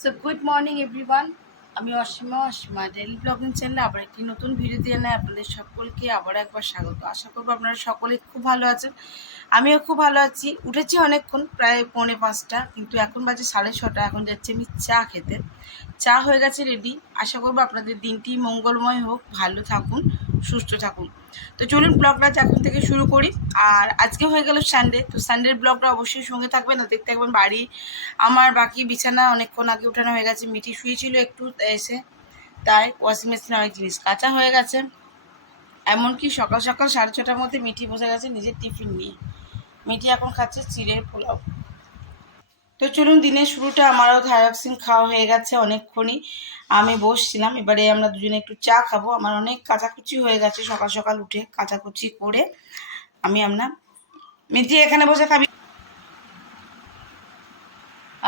So good morning everyone. আমি Asima daily blogging চ্যানেলে আবার একটি নতুন ভিডিও দিয়ে নেয় আপনাদের সকলকে আবার একবার স্বাগত। আশা করবো আপনারা সকলে খুব ভালো আছেন। আমিও খুব ভালো আছি। উঠেছি অনেকক্ষণ, প্রায় 4:45, কিন্তু এখন বাজে 6:30। এখন যাচ্ছি আমি চা খেতে। চা হয়ে গেছে রেডি। আশা করবো আপনাদের দিনটি মঙ্গলময় হোক, ভালো থাকুন, সুস্থ থাকুন। তো চলুন ব্লগটা এখন থেকে শুরু করি। আর আজকে হয়ে গেল সানডে, তো সানডের ব্লগটা অবশ্যই সঙ্গে থাকবেন। আর দেখতে থাকবেন বাড়ি আমার বাকি বিছানা অনেকক্ষণ আগে উঠানো হয়ে গেছে। মিটি শুয়েছিল একটু এসে, তাই ওয়াশিং মেশিনে অনেক জিনিস কাঁচা হয়ে গেছে। এমনকি সকাল সকাল 6:30টার মধ্যে মিটি বসে গেছে নিজের টিফিন নিয়ে। মিটি এখন খাচ্ছে চিড়ের পোলাও। তো চলুন, দিনের শুরুটা আমারও থাইরক্সিন খাওয়া হয়ে গেছে অনেকক্ষণই। আমি বসছিলাম, এবারে আমরা দুজনে একটু চা খাবো। আমার অনেক কাচাকুচি হয়ে গেছে সকাল সকাল উঠে, কাচাকুচি করে আমরা মিটি এখানে বসে খাবি।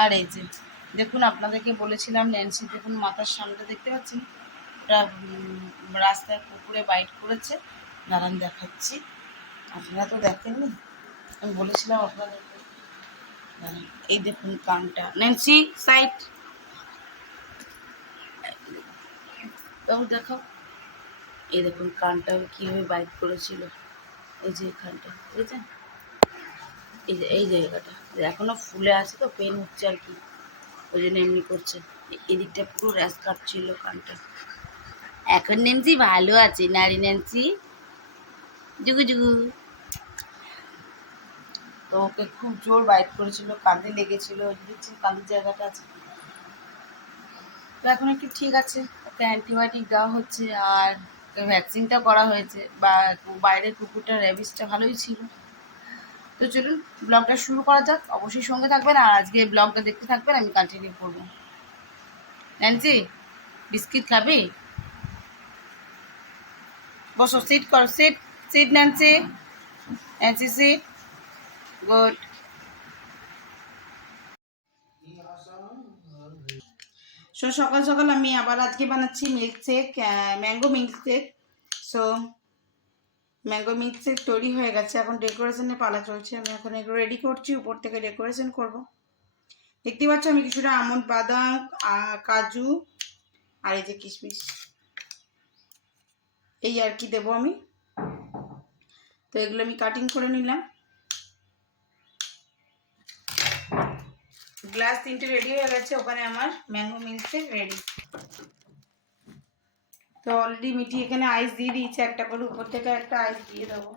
আর এই যে দেখুন, আপনাদেরকে বলেছিলাম ন্যান্সি, দেখুন মাথার সামনে দেখতে পাচ্ছেন ওরা রাস্তায় কুকুরে বাইট করেছে। দাঁড়ান দেখাচ্ছি, আপনারা তো দেখেননি, আমি বলেছিলাম আপনাদেরকে। দাঁড়ান, এই দেখুন কানটা, ন্যান্সি সাইড তাও দেখো। এই দেখুন কানটা কীভাবে বাইট করেছিল। এই যে এখানটা বুঝেছেন, এই জায়গাটা এখনো ফুলে আছে, তো পেন হচ্ছে আর কি, ওই জন্য এমনি করছে। এদিকটা পুরো র্যাশ কাটছিল কানটা। এখন ন্যান্সি ভালো আছে, নারী ন্যান্সি জুগু জুগু। তো ওকে খুব জোর বাইট করেছিল, কাঁধে লেগেছিল, দেখছি কাঁধের জায়গাটা আছে। তো এখন একটু ঠিক আছে, ওকে অ্যান্টিবায়োটিক দেওয়া হচ্ছে আর ভ্যাকসিনটা করা হয়েছে। বা বাইরের কুকুরটার র্যাবিসটা ভালোই ছিল। তো চলুন ব্লগটা শুরু করা যাক। অবশ্যই সঙ্গে থাকবেন আর আজকে ব্লগটা দেখতে থাকবেন, আমি কন্টিনিউ করবো। ন্যান্সি বিস্কিট খাবি? বসো, সিট কর, sit sit Nancy, Nancy sit, good. So সকাল সকাল আমি আবার আজকে বানাচ্ছি milkshake, mango milkshake. So mango milkshake তৈরি হয়ে গেছে, এখন ডেকোরেশনের পালা চলছে। আমি এখন এগুলো রেডি করছি, উপর থেকে ডেকোরেশন করব। দেখতে পাচ্ছ আমি কিছুটা আমন্ড, বাদাম, কাজু আর এই যে কিশমিশ, এই আর কি দেবো আমি। তো এগুলো আমি কাটিং করে নিলাম। গ্লাস 3টে রেডি হয়ে গেছে, ওখানে আমার ম্যাঙ্গো মিল্ক শেক রেডি। তো অলরেডি মিটি এখানে আইস দিয়ে দিয়েছে একটা করে, উপর থেকে একটা আইস দিয়ে দেবো।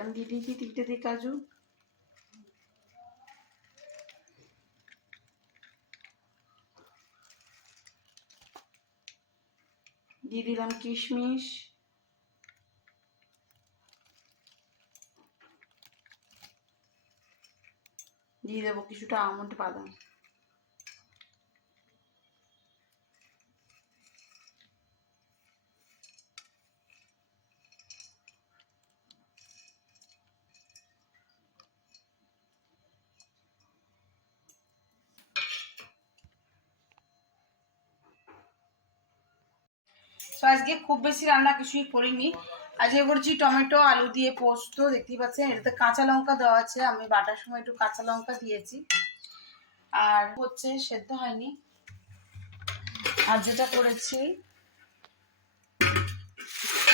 আমি দিয়ে দিয়েছি 3টে দিয়ে কাজু, দিয়ে দিলাম কিশমিশ, দিয়ে দেবো কিছুটা আমন্ড, বাদাম। তো আজকে খুব বেশি রান্না কিছুই করিনি। আজকে করছি টমেটো আলু দিয়ে পোস্ত। দেখতেই পাচ্ছেন এটাতে কাঁচা লঙ্কা দেওয়া আছে, আমি বাটার সময় একটু কাঁচা লঙ্কা দিয়েছি। আর হচ্ছে সেদ্ধ হয়নি। আর যেটা করেছি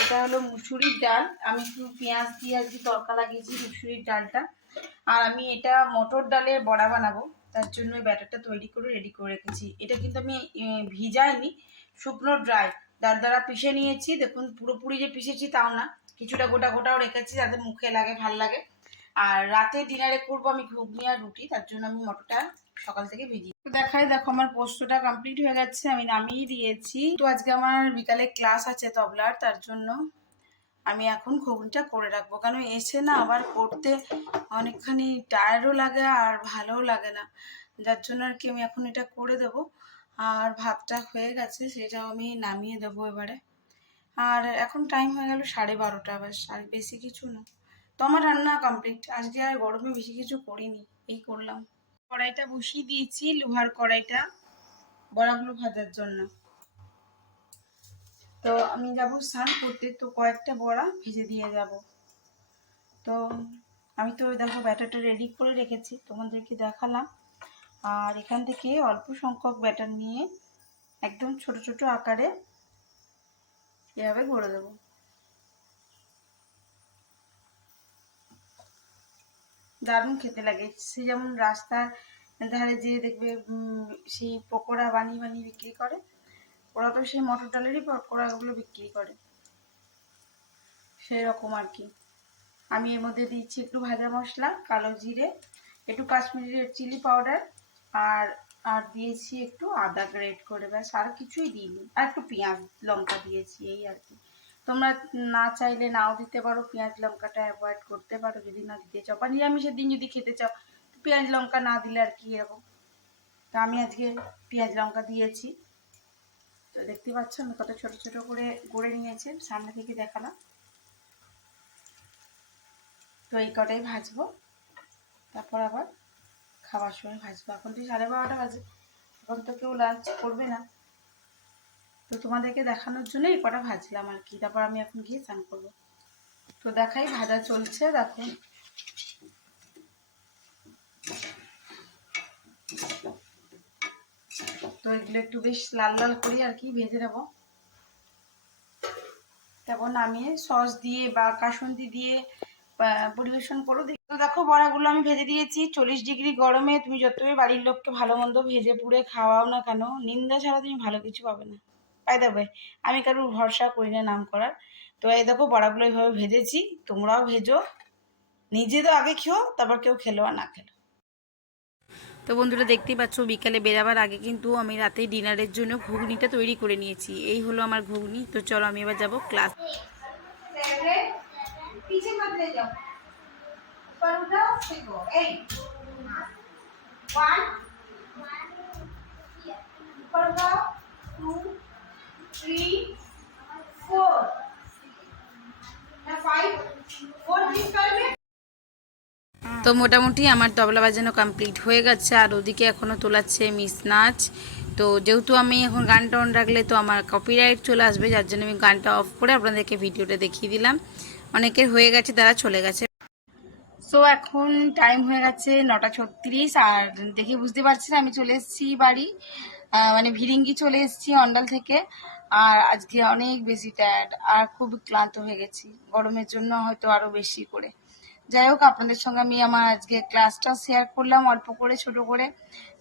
এটা হলো মুসুরির ডাল। আমি একটু পেঁয়াজ দিয়ে আজকে তড়কা লাগিয়েছি মুসুরির ডালটা। আর আমি এটা মটর ডালের বড়া বানাবো, তার জন্য ওই ব্যাটারটা তৈরি করে রেডি করে রেখেছি। এটা কিন্তু আমি ভিজাইনি, শুকনো ড্রাই দ্বারা পিষে নিয়েছি। দেখুন পুরোপুরি যে পিষেছি তাও না, কিছুটা গোটা গোটাও রেখেছি যাতে মুখে লাগে, ভাল লাগে। আর রাতে ডিনারে করবো আমি ঘুগনি আর রুটি, তার জন্য আমি মটরটা সকাল থেকে ভিজি দেখাই। দেখো আমার পোস্তটা কমপ্লিট হয়ে গেছে, আমি নামিয়ে দিয়েছি। তো আজকে আমার বিকালে ক্লাস আছে তবলার, তার জন্য আমি এখন ঘুগনিটা করে রাখবো। কারণ এসে না আবার করতে অনেকখানি টায়ার্ডও লাগে আর ভালোও লাগে না, যার জন্য আর কি আমি এখন এটা করে দেবো। আর ভাতটা হয়ে গেছে, সেটাও আমি নামিয়ে দেবো এবারে। আর এখন টাইম হয়ে গেল 12:30 বাস, আর বেশি কিছু না। তো আমার রান্না কমপ্লিট। আজকে আর গরমে বেশি কিছু করিনি, এই করলাম। কড়াইটা বসিয়ে দিয়েছি, লোহার কড়াইটা, বড়াগুলো ভাজার জন্য। তো আমি যাব স্নান করতে, তো কয়েকটা বড়া ভেজে দিয়ে যাব। তো আমি তো দেখো ব্যাটারটা রেডি করে রেখেছি, তোমাদেরকে দেখালাম। আর এখান থেকে অল্প সংখ্যক ব্যাটার নিয়ে একদম ছোট ছোট আকারে এভাবে গড়ে দেবো। দারুণ খেতে লাগে। সে যেমন রাস্তার ধারে যে দেখবে সেই পকোড়া বানিয়ে বানিয়ে বিক্রি করে, ওরা তো সেই মটর ডালেরই পকোড়াগুলো বিক্রি করে, সেই রকম আর কি। আমি এর মধ্যে দিচ্ছি একটু ভাজা মশলা, কালো জিরে, একটু কাশ্মীরি রেড চিলি পাউডার, আর আর দিয়েছি একটু আদা গ্রেট করে, ব্যাস আর কিছুই দিইনি। আর একটু পেঁয়াজ লঙ্কা দিয়েছি, এই আর কি। তোমরা না চাইলে নাও দিতে পারো, পেঁয়াজ লঙ্কাটা অ্যাভয়েড করতে পারো যদি না দিতে চাও, বা নিরামিষের দিন যদি খেতে চাও পেঁয়াজ লঙ্কা না দিলে আর কি এরকম। তো আমি আজকে পেঁয়াজ লঙ্কা দিয়েছি। তো দেখতে পাচ্ছ আমি কত ছোট ছোট করে গড়ে নিয়েছি, সামনে থেকে দেখালাম। তো এই কটাই ভাজবো, তারপর আবার খাবার সময় ভাজবো। এখন তো 12:30 বাজে, এখন তো কেউ লাঞ্চ করবে না। তো তোমাদেরকে দেখানোর জন্য এই কটা ভাজলাম আর কি। তারপর আমি এখন গিয়ে স্নান করবো। তো দেখাই, ভাজা চলছে দেখো। তো এগুলো একটু বেশ লাল লাল করি আর কি ভেজে নেবো। তারপর নামিয়ে সস দিয়ে বা কাসুন্দি দিয়ে পরিবেশন করো। তো দেখো বড়াগুলো আমি ভেজে দিয়েছি। 40 ডিগ্রি গরমে তুমি যতই বাড়ির লোককে ভালো মন্দ ভেজে পুড়ে খাওয়াও না কেন, নিন্দা ছাড়া তুমি ভালো কিছু পাবে না। পাই দেবে, আমি কারোর ভরসা করি না নাম করার। তো এই দেখো বড়াগুলো এইভাবে ভেজেছি, তোমরাও ভেজো। নিজে তো আগে খেও, তারপর কেউ খেলো আর না খেলো। তো বন্ধুরা দেখতেই পাচ্ছ, বিকালে বেরাবার আগে কিন্তু আমি রাতে ডিনারের জন্য ঘুগনিটা তৈরি করে নিয়েছি। এই হলো আমার ঘুগনি। তো চলো আমি এবার যাবো ক্লাস। তো মোটামুটি আমার তবলা বাজানো কমপ্লিট হয়ে গেছে, আর ওদিকে এখনও তোলাচ্ছে মিস নাচ। তো যেহেতু আমি এখন গানটা অন রাখলে তো আমার কপিরাইট চলে আসবে, যার জন্য আমি গানটা অফ করে আপনাদেরকে ভিডিওটা দেখিয়ে দিলাম। অনেকের হয়ে গেছে, তারা চলে গেছে। সো এখন টাইম হয়ে গেছে 9:36, আর দেখে বুঝতে পারছি না আমি চলে এসেছি বাড়ি, মানে ভিরিঙ্গি চলে এসেছি অন্ডাল থেকে। আর আজকে অনেক বেশি টায়ার্ড আর খুব ক্লান্ত হয়ে গেছি, গরমের জন্য হয়তো আরো বেশি করে। যাই হোক, আপনাদের সঙ্গে আমি আমার আজকে ক্লাসটা শেয়ার করলাম অল্প করে, ছোট করে।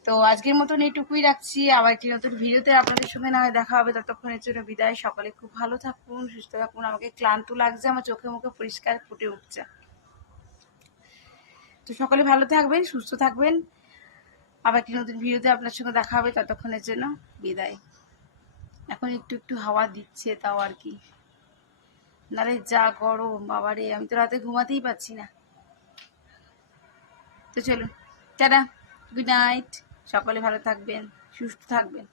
তো আজকের মতন এইটুকুই রাখছি, আবার একটি নতুন ভিডিওতে আপনাদের সঙ্গে না হয় দেখা হবে। ততক্ষণের জন্য বিদায়। সকলে খুব ভালো থাকুন, সুস্থ থাকুন। আমাকে ক্লান্ত লাগছে, আমার চোখে মুখে পরিষ্কার ফুটে উঠছে। তো সকলে ভালো থাকবেন, সুস্থ থাকবেন। আবার একটি নতুন ভিডিওতে আপনার সঙ্গে দেখা হবে। ততক্ষণের জন্য বিদায়। এখন একটু একটু হাওয়া দিচ্ছে, তাও আর কি, নারে যা গরম বাবারে, আমি তো রাতে ঘুমাতেই পারছি না। তো চলুন, টাটা, গুড নাইট। সকলে ভালো থাকবেন, সুস্থ থাকবেন।